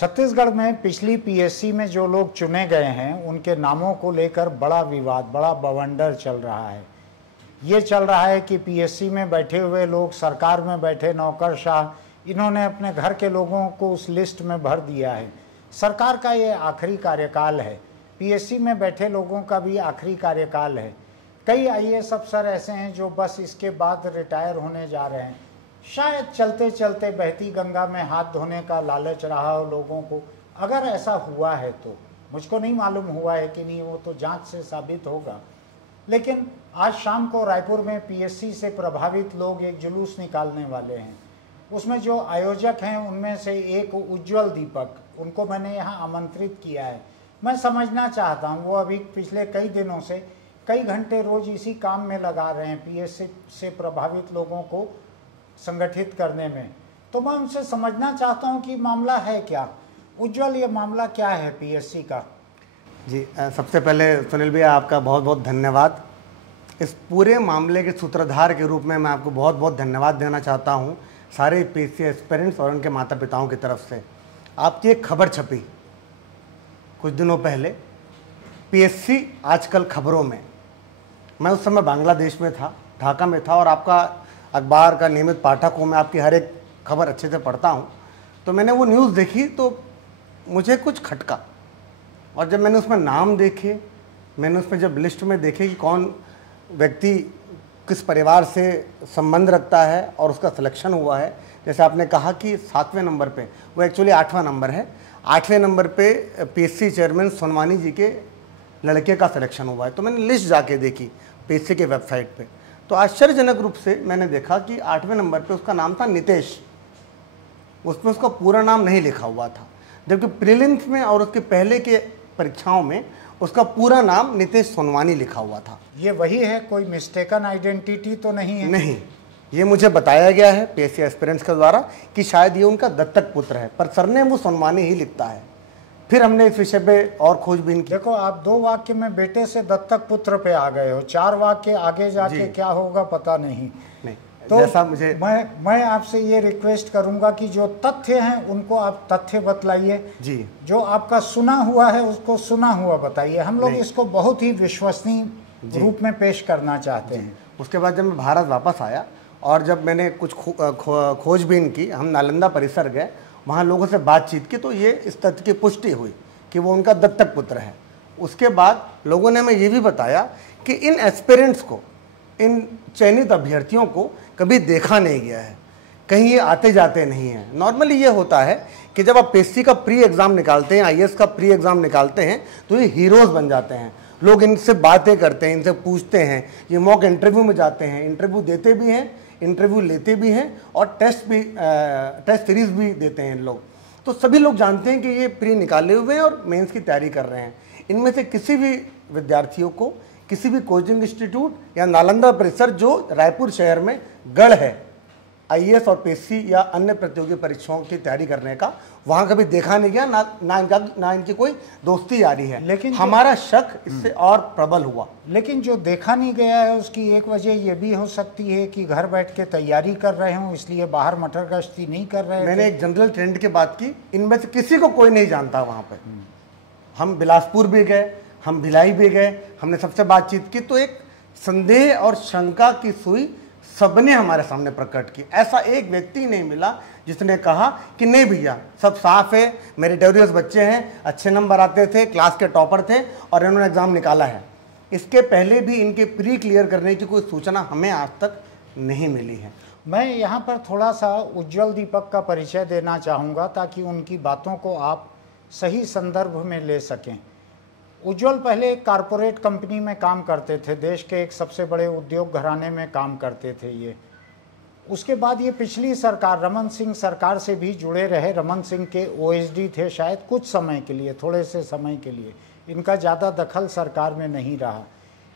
छत्तीसगढ़ में पिछली पीएससी में जो लोग चुने गए हैं उनके नामों को लेकर बड़ा विवाद, बड़ा बवंडर चल रहा है। ये चल रहा है कि पीएससी में बैठे हुए लोग, सरकार में बैठे नौकरशाह, इन्होंने अपने घर के लोगों को उस लिस्ट में भर दिया है। सरकार का ये आखिरी कार्यकाल है, पीएससी में बैठे लोगों का भी आखिरी कार्यकाल है। कई आईएएस अफसर ऐसे हैं जो बस इसके बाद रिटायर होने जा रहे हैं। शायद चलते चलते बहती गंगा में हाथ धोने का लालच रहा हो लोगों को। अगर ऐसा हुआ है तो मुझको नहीं मालूम हुआ है कि नहीं, वो तो जांच से साबित होगा। लेकिन आज शाम को रायपुर में पीएससी से प्रभावित लोग एक जुलूस निकालने वाले हैं। उसमें जो आयोजक हैं उनमें से एक उज्ज्वल दीपक, उनको मैंने यहाँ आमंत्रित किया है। मैं समझना चाहता हूँ, वो अभी पिछले कई दिनों से कई घंटे रोज इसी काम में लगा रहे हैं, पीएससी से प्रभावित लोगों को संगठित करने में। तो मैं उनसे समझना चाहता हूं कि मामला है क्या। उज्ज्वल, ये मामला क्या है पीएससी का? जी, सबसे पहले सुनील भैया आपका बहुत बहुत धन्यवाद। इस पूरे मामले के सूत्रधार के रूप में मैं आपको बहुत बहुत धन्यवाद देना चाहता हूं, सारे पीएससी एस्पिरेंट्स और उनके माता पिताओं की तरफ से। आपकी एक खबर छपी कुछ दिनों पहले, पीएससी आजकल खबरों में। मैं उस समय बांग्लादेश में था, ढाका में था, और आपका अखबार का नियमित पाठक हूँ मैं, आपकी हर एक खबर अच्छे से पढ़ता हूँ। तो मैंने वो न्यूज़ देखी तो मुझे कुछ खटका, और जब मैंने उसमें नाम देखे, मैंने उसमें जब लिस्ट में देखे कि कौन व्यक्ति किस परिवार से संबंध रखता है और उसका सिलेक्शन हुआ है, जैसे आपने कहा कि 7वें नंबर पे, वो एक्चुअली 8वां नंबर है, 8वें नंबर पे पीएससी चेयरमैन सोनवानी जी के लड़के का सिलेक्शन हुआ है। तो मैंने लिस्ट जाके देखी पीएससी के वेबसाइट पे, तो आश्चर्यजनक रूप से मैंने देखा कि 8वें नंबर पे उसका नाम था नितेश। उसमें उसका पूरा नाम नहीं लिखा हुआ था, जबकि प्रीलिम्स में और उसके पहले के परीक्षाओं में उसका पूरा नाम नितेश सोनवानी लिखा हुआ था। ये वही है, कोई मिस्टेकन आइडेंटिटी तो नहीं है? नहीं, ये मुझे बताया गया है पीएससी एस्पिरेंट्स के द्वारा कि शायद ये उनका दत्तक पुत्र है, पर सरनेम वो सोनवानी ही लिखता है। फिर हमने इस विषय पे और खोजबीन की। देखो, आप 2 वाक्य में बेटे से दत्तक पुत्र पे आ गए हो, 4 वाक्य आगे जाके क्या होगा पता नहीं। तो जैसा मुझे मैं आपसे ये रिक्वेस्ट करूंगा कि जो तथ्य हैं उनको आप तथ्य बतलाइए जी, जो आपका सुना हुआ है उसको सुना हुआ बताइए। हम लोग इसको बहुत ही विश्वसनीय रूप में पेश करना चाहते हैं। उसके बाद जब मैं भारत वापस आया और जब मैंने कुछ खोजबीन की, हम नालंदा परिसर गए, वहाँ लोगों से बातचीत की, तो ये इस तथ्य की पुष्टि हुई कि वो उनका दत्तक पुत्र है। उसके बाद लोगों ने हमें ये भी बताया कि इन एस्पिरेंट्स को, इन चयनित अभ्यर्थियों को कभी देखा नहीं गया है, कहीं ये आते जाते नहीं हैं। नॉर्मली ये होता है कि जब आप पीएससी का प्री एग्ज़ाम निकालते हैं, आईएएस का प्री एग्ज़ाम निकालते हैं, तो ये हीरोज़ बन जाते हैं। लोग इनसे बातें करते हैं, इनसे पूछते हैं, ये मॉक इंटरव्यू में जाते हैं, इंटरव्यू देते भी हैं, इंटरव्यू लेते भी हैं, और टेस्ट सीरीज भी देते हैं लोग। तो सभी लोग जानते हैं कि ये प्री निकाले हुए हैं और मेंस की तैयारी कर रहे हैं। इनमें से किसी भी विद्यार्थियों को किसी भी कोचिंग इंस्टीट्यूट या नालंदा परिसर, जो रायपुर शहर में गढ़ है आईएएस और पीएससी या अन्य प्रतियोगी परीक्षाओं की तैयारी करने का, वहाँ कभी देखा नहीं गया, ना इनकी कोई दोस्ती यारी है। लेकिन हमारा शक इससे और प्रबल हुआ। लेकिन जो देखा नहीं गया है उसकी एक वजह ये भी हो सकती है कि घर बैठ के तैयारी कर रहे हों, इसलिए बाहर मटर गश्ती नहीं कर रहे। मैंने एक जनरल ट्रेंड की बात की, इनमें से किसी को कोई नहीं जानता वहाँ पे। हम बिलासपुर भी गए, हम भिलाई भी गए, हमने सबसे बातचीत की, तो एक संदेह और शंका की सुई सबने हमारे सामने प्रकट की। ऐसा एक व्यक्ति नहीं मिला जिसने कहा कि नहीं भैया, सब साफ है, मेरिटोरियस बच्चे हैं, अच्छे नंबर आते थे, क्लास के टॉपर थे और इन्होंने एग्जाम निकाला है। इसके पहले भी इनके प्री क्लियर करने की कोई सूचना हमें आज तक नहीं मिली है। मैं यहाँ पर थोड़ा सा उज्ज्वल दीपक का परिचय देना चाहूँगा ताकि उनकी बातों को आप सही संदर्भ में ले सकें। उज्ज्वल पहले एक कारपोरेट कंपनी में काम करते थे, देश के एक सबसे बड़े उद्योग घराने में काम करते थे ये। उसके बाद ये पिछली सरकार, रमन सिंह सरकार से भी जुड़े रहे। रमन सिंह के ओएसडी थे शायद कुछ समय के लिए, थोड़े से समय के लिए। इनका ज़्यादा दखल सरकार में नहीं रहा।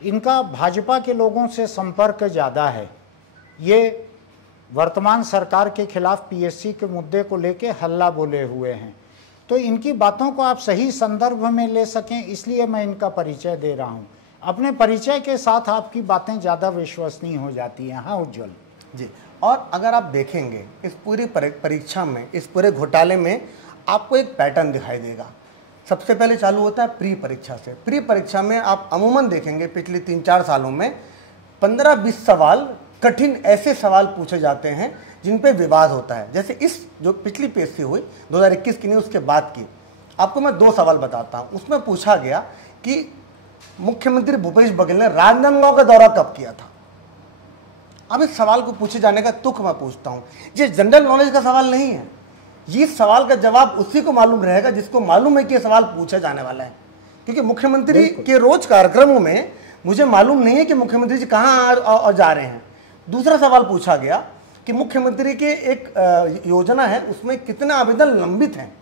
इनका भाजपा के लोगों से संपर्क ज़्यादा है। ये वर्तमान सरकार के खिलाफ पीएससी के मुद्दे को लेके हल्ला बोले हुए हैं। तो इनकी बातों को आप सही संदर्भ में ले सकें, इसलिए मैं इनका परिचय दे रहा हूं। अपने परिचय के साथ आपकी बातें ज़्यादा विश्वसनीय हो जाती हैं। हाँ उज्ज्वल जी, और अगर आप देखेंगे इस पूरी परीक्षा में, इस पूरे घोटाले में आपको एक पैटर्न दिखाई देगा। सबसे पहले चालू होता है प्री परीक्षा से। प्री परीक्षा में आप अमूमन देखेंगे पिछले 3-4 सालों में 15-20 सवाल कठिन ऐसे सवाल पूछे जाते हैं जिन पे विवाद होता है। जैसे इस जो पिछली पीएससी हुई 2021 की नहीं, उसके बाद की, आपको मैं 2 सवाल बताता हूं। उसमें पूछा गया कि मुख्यमंत्री भूपेश बघेल ने राजनांदगांव का दौरा कब किया था। अब इस सवाल को पूछे जाने का तुक मैं पूछता हूं, ये जनरल नॉलेज का सवाल नहीं है। ये सवाल का जवाब उसी को मालूम रहेगा जिसको मालूम है कि यह सवाल पूछा जाने वाला है, क्योंकि मुख्यमंत्री के रोज कार्यक्रमों में मुझे मालूम नहीं है कि मुख्यमंत्री जी कहाँ जा रहे हैं। दूसरा सवाल पूछा गया कि मुख्यमंत्री के एक योजना है उसमें कितने आवेदन लंबित हैं।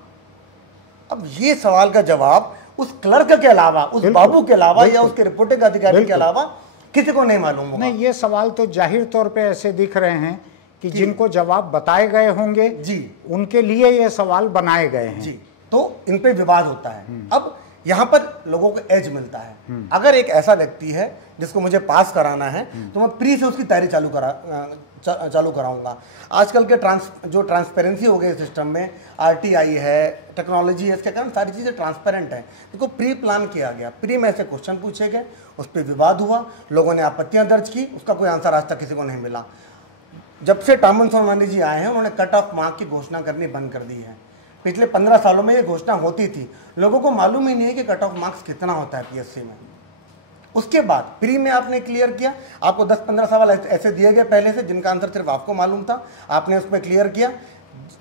अब ये सवाल का जवाब उस क्लर्क के अलावा, उस बाबू के अलावा या उसके रिपोर्टिंग अधिकारी के अलावा किसी को नहीं मालूम होगा। नहीं, ये सवाल तो जाहिर तौर पे ऐसे दिख रहे हैं कि जिनको जवाब बताए गए होंगे जी, उनके लिए ये सवाल बनाए गए हैं जी, तो इन पे विवाद होता है। अब यहाँ पर लोगों को एज मिलता है। अगर एक ऐसा व्यक्ति है जिसको मुझे पास कराना है तो मैं प्री से उसकी तैयारी चालू कराऊंगा। आजकल के जो ट्रांसपेरेंसी हो गई सिस्टम में, आरटीआई है, टेक्नोलॉजी है, इसके कारण सारी चीज़ें ट्रांसपेरेंट हैं। देखो प्री प्लान किया गया, प्री में से क्वेश्चन पूछे गए, उस पर विवाद हुआ, लोगों ने आपत्तियां दर्ज की, उसका कोई आंसर आज तक किसी को नहीं मिला। जब से टामन सोनवानी जी आए हैं उन्होंने कट ऑफ मार्क की घोषणा करनी बंद कर दी है। पिछले 15 सालों में ये घोषणा होती थी, लोगों को मालूम ही नहीं है कि कट ऑफ मार्क्स कितना होता है पीएससी में। उसके बाद प्री में आपने क्लियर किया, आपको 10-15 सवाल ऐसे दिए गए पहले से जिनका आंसर सिर्फ आपको मालूम था, आपने उसमें क्लियर किया।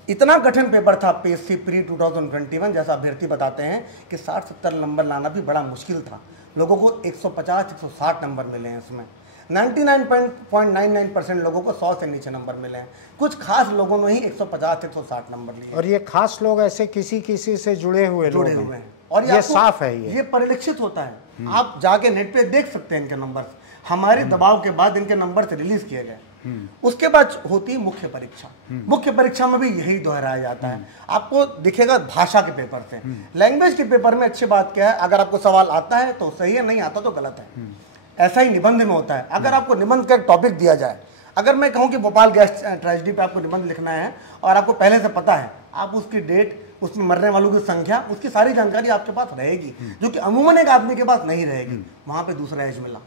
इतना कठिन पेपर था पीएससी प्री 2021, जैसा अभ्यर्थी बताते हैं कि 60-70 नंबर लाना भी बड़ा मुश्किल था। लोगों को 150-160 नंबर मिले हैं इसमें। 99.99% लोगों को 100 से नीचे नंबर मिले हैं। कुछ खास लोगों ने ही 150-160 नंबर लिए, और ये खास लोग ऐसे किसी से जुड़े हुए हैं। और ये साफ है, ये परिलक्षित होता है। आप जाके नेट पे देख सकते हैं इनके नंबर। हमारे दबाव के बाद इनके नंबर से रिलीज किए गए। उसके बाद होती है मुख्य परीक्षा। मुख्य परीक्षा में भी यही दोहराया जाता है। आपको दिखेगा भाषा के पेपर से, लैंग्वेज के पेपर में अच्छी बात क्या है, अगर आपको सवाल आता है तो सही है, नहीं आता तो गलत है। ऐसा ही निबंध में होता है। अगर आपको निबंध का टॉपिक दिया जाए, अगर मैं कहूं कि भोपाल गैस ट्रेजेडी पे आपको निबंध लिखना है और आपको पहले से पता है, आप उसकी डेट, उसमें मरने वालों की संख्या, उसकी सारी जानकारी आपके पास रहेगी, जो कि अमूमन एक आदमी के पास नहीं रहेगी। वहां पे दूसरा एज मिला,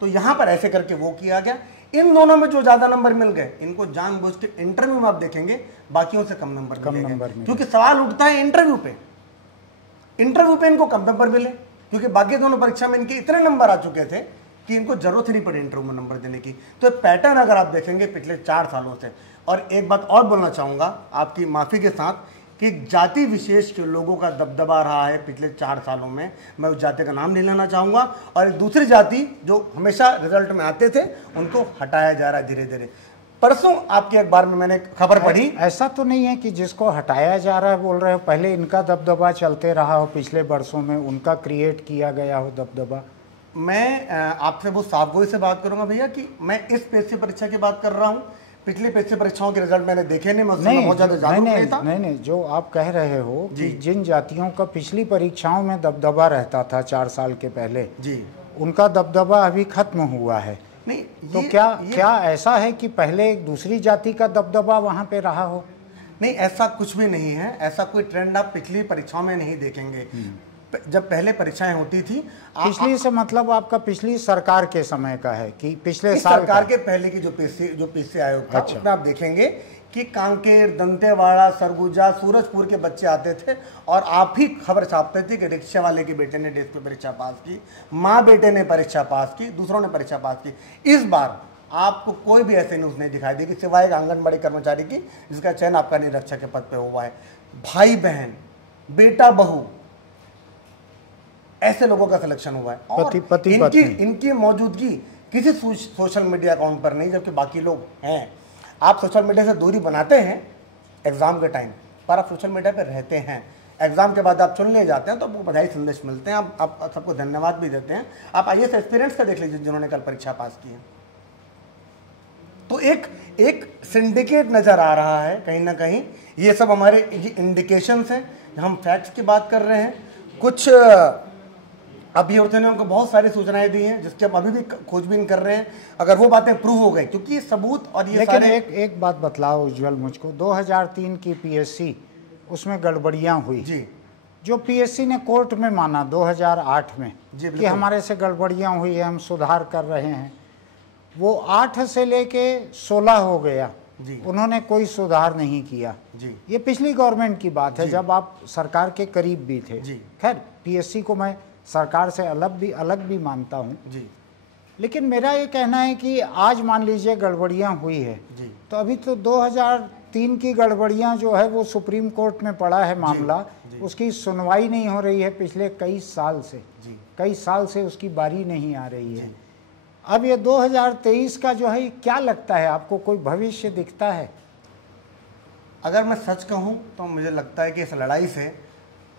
तो यहां पर ऐसे करके वो किया गया। इन दोनों में जो ज्यादा नंबर मिल गए, इनको जानबूझ के इंटरव्यू में आप देखेंगे बाकियों से कम नंबर मिलेंगे, क्योंकि सवाल उठता है इंटरव्यू पे। इंटरव्यू पे इनको कम नंबर मिले, क्योंकि बाकी दोनों परीक्षा में इनके इतने नंबर आ चुके थे कि इनको जरूरत ही नहीं पड़ी इंटरव्यू में नंबर देने की। तो पैटर्न अगर आप देखेंगे पिछले 4 सालों से। और एक बात और बोलना चाहूंगा आपकी माफी के साथ, कि जाति विशेष के लोगों का दबदबा रहा है पिछले 4 सालों में। मैं उस जाति का नाम नहीं लेना चाहूंगा। और एक दूसरी जाति जो हमेशा रिजल्ट में आते थे, उनको हटाया जा रहा है धीरे धीरे। परसों आपके अखबार में मैंने खबर पढ़ी, ऐसा तो नहीं है कि जिसको हटाया जा रहा है बोल रहे हो, पहले इनका दबदबा चलते रहा हो, पिछले वर्षों में उनका क्रिएट किया गया हो दबदबा। मैं आपसे वो साफगोई से बात करूंगा भैया कि मैं इस पीएससी परीक्षा की बात कर रहा हूं। पिछली पीएससी परीक्षाओं के रिजल्ट मैंने देखे नहीं, बहुत ज्यादा जागरूक नहीं था। नहीं, जो आप कह रहे हो कि जिन जातियों का पिछली परीक्षाओं में दबदबा रहता था 4 साल के पहले जी, उनका दबदबा अभी खत्म हुआ है। नहीं तो क्या ऐसा है कि पहले दूसरी जाति का दबदबा वहां पे रहा हो? नहीं, ऐसा कुछ भी नहीं है। ऐसा कोई ट्रेंड आप पिछली परीक्षाओं में नहीं देखेंगे। जब पहले परीक्षाएं होती थी, पिछली से मतलब आपका पिछली सरकार के समय का है कि पिछले साल सरकार के पहले की जो पीएससी आयोग था, उसमें आप देखेंगे कि कांकेर, दंतेवाड़ा, सरगुजा, सूरजपुर के बच्चे आते थे और आप ही खबर छापते थे कि रिक्शा वाले के बेटे ने डेस्क पे परीक्षा पास की, माँ बेटे ने परीक्षा पास की, दूसरों ने परीक्षा पास की। इस बार आपको कोई भी ऐसे न्यूज नहीं दिखाई देगी सिवाय एक आंगनबाड़ी कर्मचारी की जिसका चयन आपका निरीक्षक के पद पे हुआ है। भाई बहन, बेटा बहू, ऐसे लोगों का सिलेक्शन हुआ है। और इनकी मौजूदगी किसी सोशल मीडिया अकाउंट पर नहीं, जबकि बाकी लोग हैं। आप सोशल मीडिया से दूरी बनाते हैं एग्जाम के टाइम पर, आप सोशल मीडिया पर रहते हैं। एग्जाम के बाद आप चुन लिए जाते हैं तो आपको बधाई संदेश मिलते हैं, आप सबको धन्यवाद भी देते हैं। आप आईएएस एस्पिरेंट्स का देख लीजिए जिन्होंने कल परीक्षा पास की है। तो एक सिंडिकेट नजर आ रहा है कहीं ना कहीं। ये सब हमारे इंडिकेशंस हैं, हम फैक्ट्स की बात कर रहे हैं। कुछ अभियोक्ताओं ने उनको बहुत सारी सूचनाएं दी हैं जिसके हम अभी भी खोजबीन कर रहे हैं, अगर वो बातें प्रूव हो गई, क्योंकि सबूत और ये लेकिन एक बात बतलाओ उज्जवल मुझको, 2003 की पीएससी उसमें गड़बड़ियां हुई जी, जो पीएससी ने कोर्ट में माना 2008 में जी, कि हमारे से गड़बड़ियां हुई है, हम सुधार कर रहे हैं, वो 8 से लेके 16 हो गया, जी, उन्होंने कोई सुधार नहीं किया। जी, ये पिछली गवर्नमेंट की बात है जब आप सरकार के करीब भी थे। जी। खैर पीएससी को मैं सरकार से अलग भी मानता हूँ, जी, लेकिन मेरा ये कहना है कि आज मान लीजिए गड़बड़ियाँ हुई है, जी, तो अभी तो 2003 की गड़बड़ियाँ जो है वो सुप्रीम कोर्ट में पड़ा है मामला, उसकी सुनवाई नहीं हो रही है पिछले कई साल से, जी, कई साल से उसकी बारी नहीं आ रही है। अब ये 2023 का जो है, क्या लगता है आपको, कोई भविष्य दिखता है? अगर मैं सच कहूं तो मुझे लगता है कि इस लड़ाई से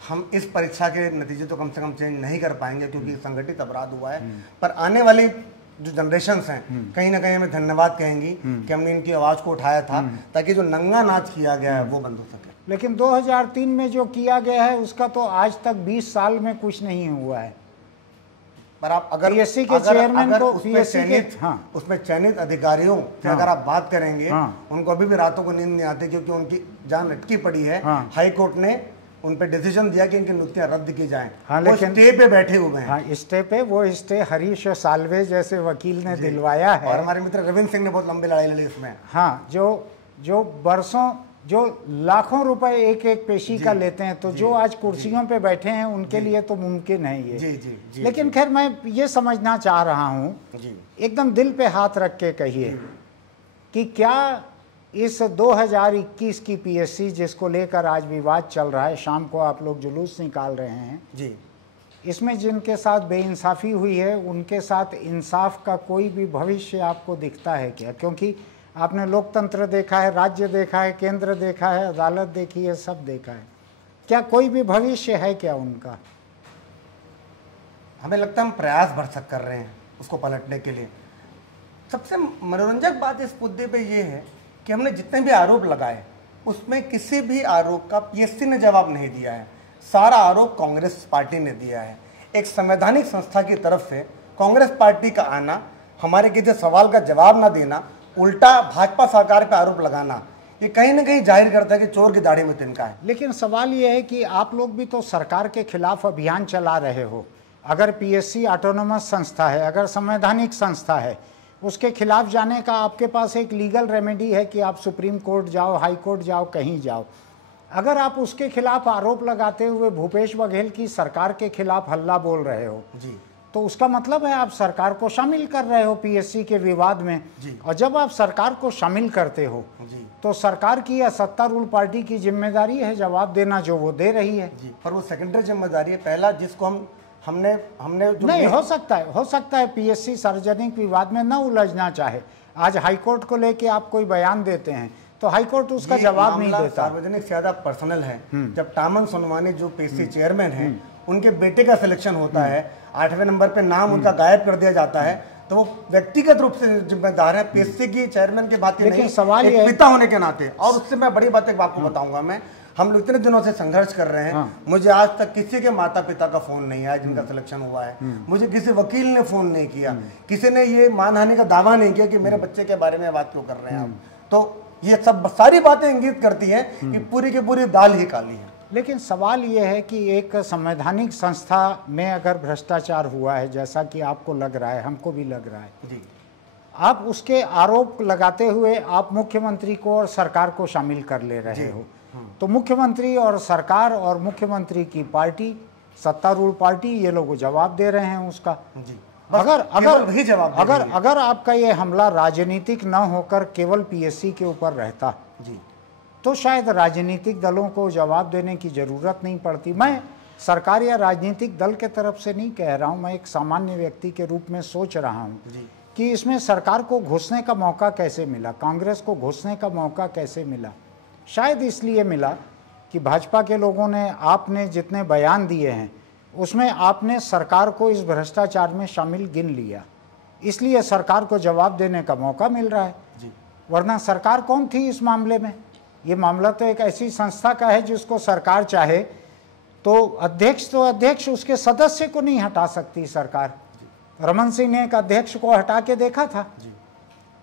हम इस परीक्षा के नतीजे तो कम से कम चेंज नहीं कर पाएंगे, क्योंकि संगठित अपराध हुआ है। पर आने वाली जो जनरेशंस हैं कहीं ना कहीं हमें धन्यवाद कहेंगी कि हमने इनकी आवाज़ को उठाया था, ताकि जो नंगा नाच किया गया है वो बंद हो सके। लेकिन 2003 में जो किया गया है उसका तो आज तक 20 साल में कुछ नहीं हुआ है। पर आप अगर पीएससी के चेयरमैन को उसमें चयनित अधिकारियों से अगर आप बात करेंगे, उनको अभी भी रातों को नींद नहीं आती, क्योंकि उनकी जान अटकी पड़ी है। हाई कोर्ट ने उन पे डिसीजन दिया कि इनकी नियुक्तियां रद्द की जाएं। वो स्टे पे बैठे हुए हैं। स्टे पे, वो स्टे हरीश साल्वे जैसे वकील ने दिलवाया है, और हमारे मित्र रविंद्र सिंह ने बहुत लंबी लड़ाई लड़ी इसमें। हाँ, जो बरसों, जो लाखों रुपए एक एक पेशी का लेते हैं, तो जो आज कुर्सियों पे बैठे हैं उनके लिए तो मुमकिन है ये। जी, जी, जी, लेकिन खैर मैं ये समझना चाह रहा हूँ, एकदम दिल पे हाथ रख के कहिए कि क्या इस 2021 की पीएससी जिसको लेकर आज विवाद चल रहा है, शाम को आप लोग जुलूस निकाल रहे हैं जी, इसमें जिनके साथ बेइंसाफ़ी हुई है उनके साथ इंसाफ का कोई भी भविष्य आपको दिखता है क्या? क्योंकि आपने लोकतंत्र देखा है, राज्य देखा है, केंद्र देखा है, अदालत देखी है, सब देखा है, क्या कोई भी भविष्य है क्या उनका? हमें लगता है हम प्रयास भरसक कर रहे हैं उसको पलटने के लिए। सबसे मनोरंजक बात इस मुद्दे पे ये है कि हमने जितने भी आरोप लगाए उसमें किसी भी आरोप का पीएससी ने जवाब नहीं दिया है। सारा आरोप कांग्रेस पार्टी ने दिया है। एक संवैधानिक संस्था की तरफ से कांग्रेस पार्टी का आना, हमारे किसी सवाल का जवाब ना देना, उल्टा भाजपा सरकार पे आरोप लगाना, ये कहीं ना कहीं जाहिर करता है कि चोर की दाढ़ी में तिनका है। लेकिन सवाल ये है कि आप लोग भी तो सरकार के खिलाफ अभियान चला रहे हो। अगर पीएससी ऑटोनोमस संस्था है, अगर संवैधानिक संस्था है, उसके खिलाफ जाने का आपके पास एक लीगल रेमेडी है कि आप सुप्रीम कोर्ट जाओ, हाई कोर्ट जाओ, कहीं जाओ। अगर आप उसके खिलाफ आरोप लगाते हुए भूपेश बघेल की सरकार के खिलाफ हल्ला बोल रहे हो जी, तो उसका मतलब है आप सरकार को शामिल कर रहे हो पीएससी के विवाद में। और जब आप सरकार को शामिल करते हो तो सरकार की या सत्तारूढ़ पार्टी की जिम्मेदारी है जवाब देना, जो वो दे रही है। पर वो सेकेंडरी जिम्मेदारी है। पहला जिसको हमने जो नहीं, हो सकता है पीएससी सार्वजनिक विवाद में न उलझना चाहे। आज हाईकोर्ट को लेके आप कोई बयान देते हैं तो हाईकोर्ट उसका जवाब नहीं देता। सार्वजनिक से ज्यादा पर्सनल है। जब टामन सोनवानी जो पीएससी चेयरमैन है, उनके बेटे का सिलेक्शन होता है, 8वें नंबर पे नाम उनका गायब कर दिया जाता है, तो वो व्यक्तिगत रूप से जिम्मेदार है, पीएससी की चेयरमैन के बात नहीं, सवाल एक पिता होने के नाते। और उससे मैं बड़ी बात एक आपको बताऊंगा, मैं हम लोग इतने दिनों से संघर्ष कर रहे हैं, मुझे आज तक किसी के माता पिता का फोन नहीं आया जिनका सिलेक्शन हुआ है, मुझे किसी वकील ने फोन नहीं किया, किसी ने ये मानहानि का दावा नहीं किया कि मेरे बच्चे के बारे में बात क्यों कर रहे हैं आप। तो ये सब सारी बातें इंगित करती हैं कि पूरी की पूरी दाल ही काली है। लेकिन सवाल ये है कि एक संवैधानिक संस्था में अगर भ्रष्टाचार हुआ है, जैसा कि आपको लग रहा है, हमको भी लग रहा है जी, आप उसके आरोप लगाते हुए आप मुख्यमंत्री को और सरकार को शामिल कर ले रहे हो, तो मुख्यमंत्री और सरकार और मुख्यमंत्री की पार्टी, सत्तारूढ़ पार्टी, ये लोग जवाब दे रहे हैं उसका। जी, अगर आपका ये हमला राजनीतिक न होकर केवल पीएससी के ऊपर रहता जी, तो शायद राजनीतिक दलों को जवाब देने की जरूरत नहीं पड़ती। मैं सरकार या राजनीतिक दल के तरफ से नहीं कह रहा हूं, मैं एक सामान्य व्यक्ति के रूप में सोच रहा हूं कि इसमें सरकार को घुसने का मौका कैसे मिला, कांग्रेस को घुसने का मौका कैसे मिला। शायद इसलिए मिला कि भाजपा के लोगों ने, आपने जितने बयान दिए हैं उसमें आपने सरकार को इस भ्रष्टाचार में शामिल गिन लिया, इसलिए सरकार को जवाब देने का मौका मिल रहा है। वरना सरकार कौन थी इस मामले में? ये मामला तो एक ऐसी संस्था का है जिसको सरकार चाहे तो अध्यक्ष उसके सदस्य को नहीं हटा सकती सरकार। रमन सिंह ने एक अध्यक्ष को हटा के देखा था,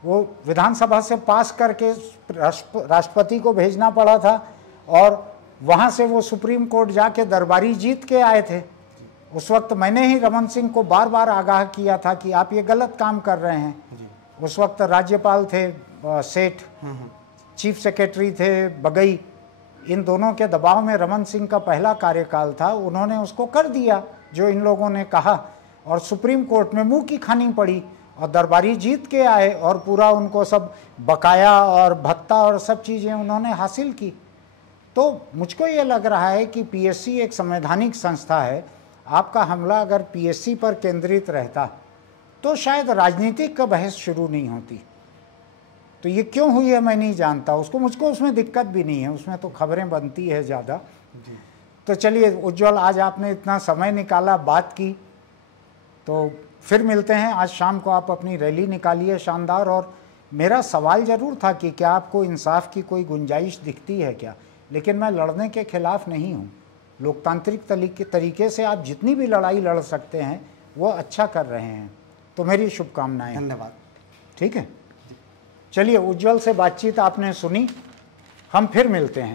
वो विधानसभा से पास करके राष्ट्रपति को भेजना पड़ा था और वहाँ से वो सुप्रीम कोर्ट जाके दरबारी जीत के आए थे। उस वक्त मैंने ही रमन सिंह को बार बार आगाह किया था कि आप ये गलत काम कर रहे हैं। उस वक्त राज्यपाल थे सेठ, चीफ सेक्रेटरी थे बगई। इन दोनों के दबाव में रमन सिंह का पहला कार्यकाल था, उन्होंने उसको कर दिया जो इन लोगों ने कहा, और सुप्रीम कोर्ट में मुंह की खानी पड़ी और दरबारी जीत के आए और पूरा उनको सब बकाया और भत्ता और सब चीज़ें उन्होंने हासिल की। तो मुझको ये लग रहा है कि पीएससी एक संवैधानिक संस्था है। आपका हमला अगर पीएससी पर केंद्रित रहता तो शायद राजनीतिक का बहस शुरू नहीं होती। तो ये क्यों हुई है मैं नहीं जानता, मुझको उसमें दिक्कत भी नहीं है, उसमें तो खबरें बनती है ज़्यादा। तो चलिए उज्ज्वल, आज आपने इतना समय निकाला, बात की, तो फिर मिलते हैं। आज शाम को आप अपनी रैली निकालिए शानदार। और मेरा सवाल ज़रूर था कि क्या आपको इंसाफ की कोई गुंजाइश दिखती है क्या, लेकिन मैं लड़ने के खिलाफ़ नहीं हूँ। लोकतांत्रिक तरीके से आप जितनी भी लड़ाई लड़ सकते हैं वो अच्छा कर रहे हैं, तो मेरी शुभकामनाएं। धन्यवाद। ठीक है, चलिए उज्ज्वल से बातचीत आपने सुनी, हम फिर मिलते हैं।